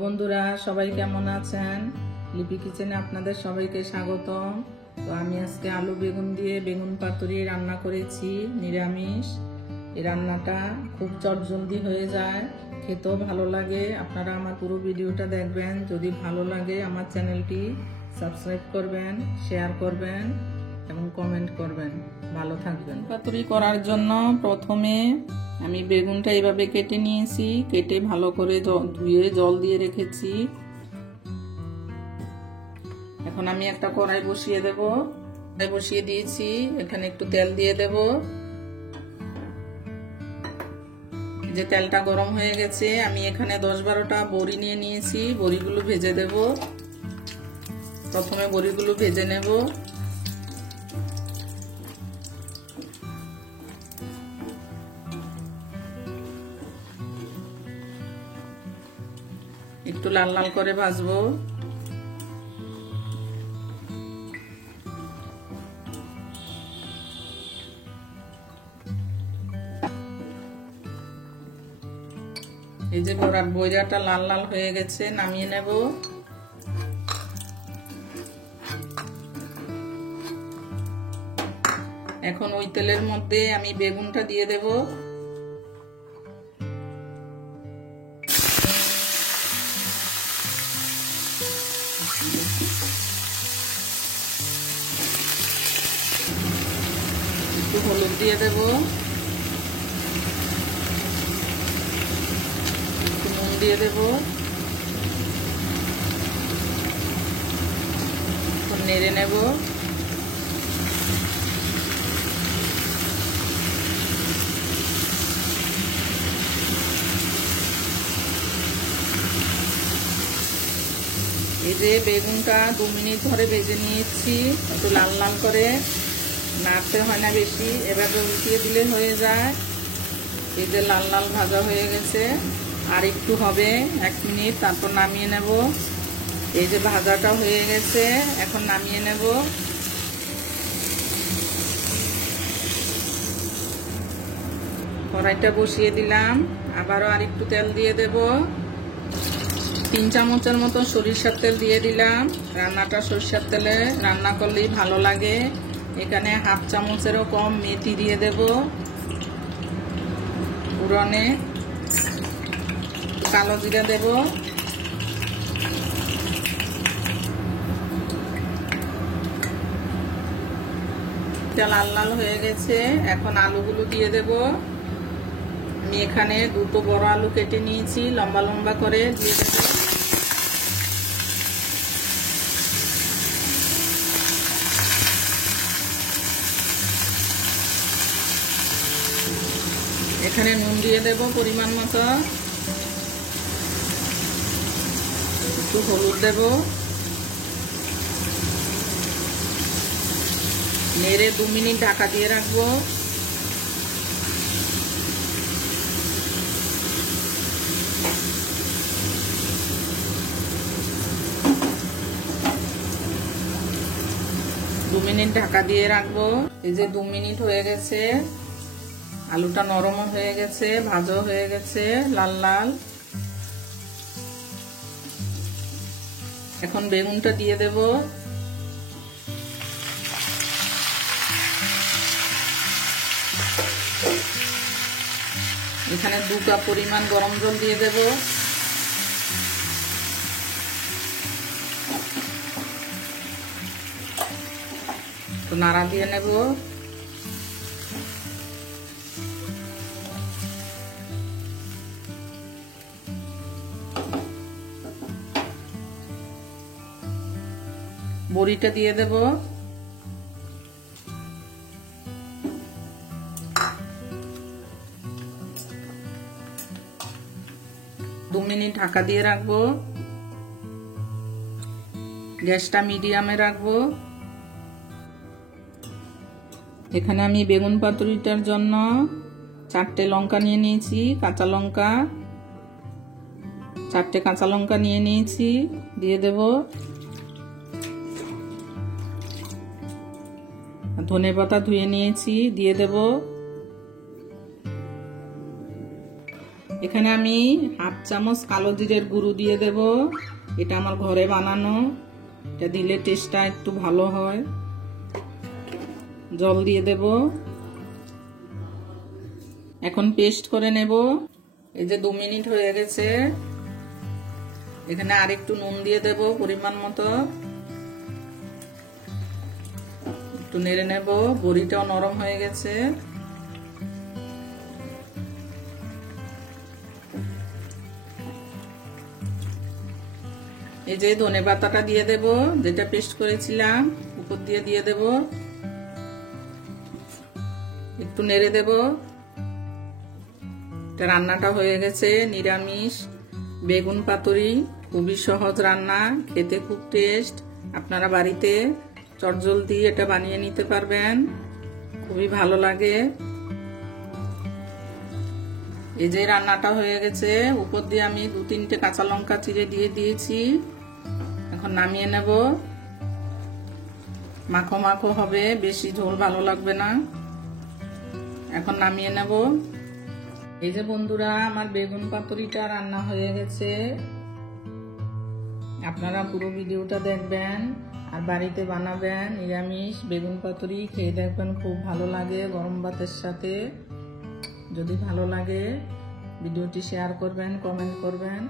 বন্ধুরা সবাই কেমন আছেন? লিপি কিচেনে আপনাদের সবাইকে স্বাগতম। তো আমি আজকে আলু বেগুন দিয়ে বেগুন পাতুরি রান্না করেছি, নিরামিষ। এই রান্নাটা খুব চটজলদি হয়ে যায়, খেতেও ভালো লাগে। আপনারা আমার পুরো ভিডিওটা দেখবেন। যদি ভালো লাগে আমার চ্যানেলটি সাবস্ক্রাইব করবেন, শেয়ার করবেন এবং কমেন্ট করবেন। ভালো থাকবেন। পাতুরি করার জন্য প্রথমে আমি বেগুনটা এইভাবে কেটে নিয়েছি, কেটে ভালো করে ধুয়ে জল দিয়ে রেখেছি। এখন আমি একটা কড়াই বসিয়ে দেব। কড়াই বসিয়ে দিয়েছি, এখানে একটু তেল দিয়ে দেব। যে তেলটা গরম হয়ে গেছে, আমি এখানে 10-12টা বড়ি নিয়ে নিয়েছি। বড়িগুলো ভেজে দেব। প্রথমে বড়িগুলো ভেজে নেব। একটু লাল লাল করে ভাজবো। এই যে বড়াটা লাল লাল হয়ে গেছে, নামিয়ে নেব। এখন ওই তেলের মধ্যে আমি বেগুনটা দিয়ে দেব। একটু হলুদ দিয়ে দেব, একটু নুন দিয়ে দেব। নেড়ে নেব। এই যে বেগুনটা 2 মিনিট ধরে ভেজে নিয়েছি, একটু লাল লাল করে, নাড়তে হয় না বেশি। এবার উল্টিয়ে দিলে হয়ে যায়। এই যে লাল লাল ভাজা হয়ে গেছে, আর একটু হবে 1 মিনিট, তারপর নামিয়ে নেব। এই যে ভাজাটা হয়ে গেছে, এখন নামিয়ে নেব। কড়াইটা বসিয়ে দিলাম, আবারও আর একটু তেল দিয়ে দেব। 3 চামচের মতো সরিষার তেল দিয়ে দিলাম। রান্নাটা সরিষার তেলে রান্না করলেই ভালো লাগে। এখানে 1/2 চামচেরও কম মেথি দিয়ে দেব ফোড়নে। কালো জিরা দেব। লাল লাল হয়ে গেছে, এখন আলুগুলো দিয়ে দেব। আমি এখানে 2টো বড় আলু কেটে নিয়েছি, লম্বা লম্বা করে দিয়ে দেব। এখানে নুন দিয়ে দেব পরিমাণ মতো, একটু হলুদ দেব। নেড়ে 2 মিনিট ঢাকা দিয়ে রাখবো। দু মিনিট ঢাকা দিয়ে রাখবো। এই যে 2 মিনিট হয়ে গেছে, আলুটা নরম হয়ে গেছে, ভাজা হয়ে গেছে লাল লাল। এখন বেগুনটা দিয়ে দেব। এখানে 2 কাপ পরিমাণ গরম জল দিয়ে দেব। তো নাড়া দিয়ে নেব। বড়িটা দিয়ে দেব। দু মিনিট ঢাকা দিয়ে রাখবো। গ্যাসটা মিডিয়ামে রাখবো। এখানে আমি বেগুন পাতুরিটার জন্য 4টে লঙ্কা নিয়ে নিয়েছি, কাঁচা লঙ্কা। 4টে কাঁচা লঙ্কা নিয়ে নিয়েছি, দিয়ে দেব। ধনেপাতা ধুয়ে নিয়েছি, দিয়ে দেব। এখানে আমি হাফ চামচ কালো জিরের গুঁড়ো দিয়ে দেব। এটা আমার ঘরে বানানো, এটা দিলে টেস্টটা একটু ভালো হয়। জল দিয়ে দেব। এখন পেস্ট করে নেব। এই যে 2 মিনিট হয়ে গেছে, এখানে আরেকটু নুন দিয়ে দেব পরিমাণ মতো। একটু নেড়ে নেব। বড়িটাও নরম হয়ে গেছে। এই যে ধনে পাতাটা দিয়ে দেব, যেটা পেস্ট করেছিলাম উপর দিয়ে দেব। একটু নেড়ে দেব। এটা রান্নাটা হয়ে গেছে, নিরামিষ বেগুন পাতুরি। খুবই সহজ রান্না, খেতে খুব টেস্ট। আপনারা বাড়িতে চটজলদি এটা বানিয়ে নিতে পারবেন, খুবই ভালো লাগে। এই যে রান্নাটা হয়ে গেছে, উপর দিয়ে আমি 2-3টে কাঁচা লঙ্কা চিড়ে দিয়ে দিয়েছি। এখন নামিয়ে নেব। মাখো মাখো হবে, বেশি ঝোল ভালো লাগবে না। এখন নামিয়ে নেব। এই যে বন্ধুরা, আমার বেগুন পাতুরিটা রান্না হয়ে গেছে। আপনারা পুরো ভিডিওটা দেখবেন আর বাড়িতে বানাবেন নিরামিষ বেগুন পাতুরি। খেয়ে দেখবেন, খুব ভালো লাগে গরম ভাতের সাথে। যদি ভালো লাগে ভিডিওটি শেয়ার করবেন, কমেন্ট করবেন।